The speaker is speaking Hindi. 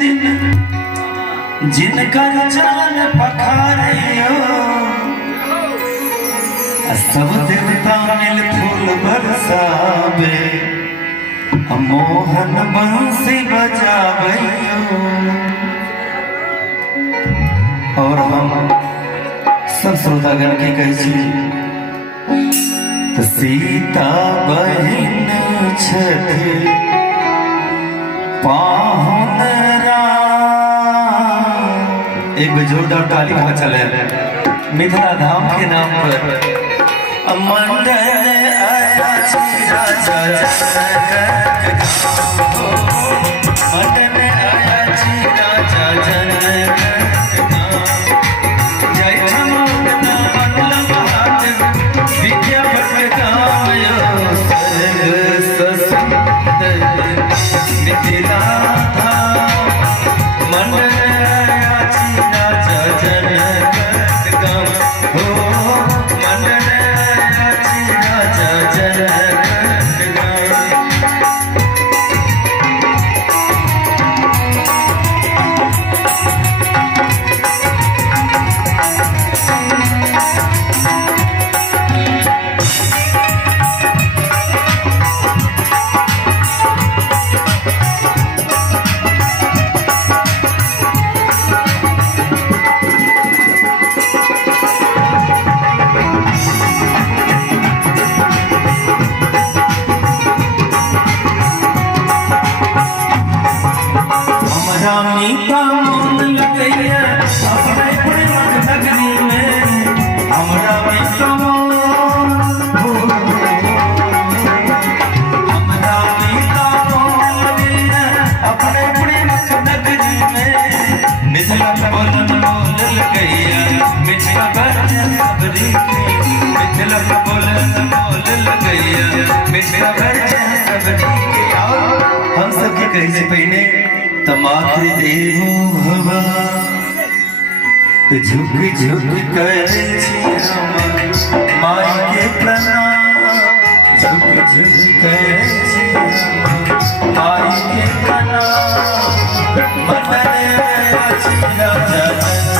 दिन जिनकर चाल पखारियो सब देवता मिल फूल बरसावे मोहन बंसी बजावैयो। और हम सब श्रोतागण के कही तो सीता बहिन छथि पाहुन राम। एक जोरदार ताली का चले मिथिला धाम के नाम पर मंडल आया राजा जनक मंडल आया राजा जनक जय छमोना मंगल महादेव विद्या पटकायो सर्ग ससुंदर मिथिला धाम मंडल आया राजा जनक हो मंडल मीता मोन लगैया अपने प्रेमक नगरी में हमरा मीता मोन हमरा मीता मोन लगैया अपने प्रेमक नगरी में मिथिला बोलन मोल लगैया मिथिला बरजन सबरी मिथिला बोलन मोल लगैया मिथिला बरजन सबरी। हम सबके कही से पहले तमात्र देवो भवा झुक झुक कर माई के प्रणाम झुक झुक कर माई के प्रणाम मंडल आया राजा जनक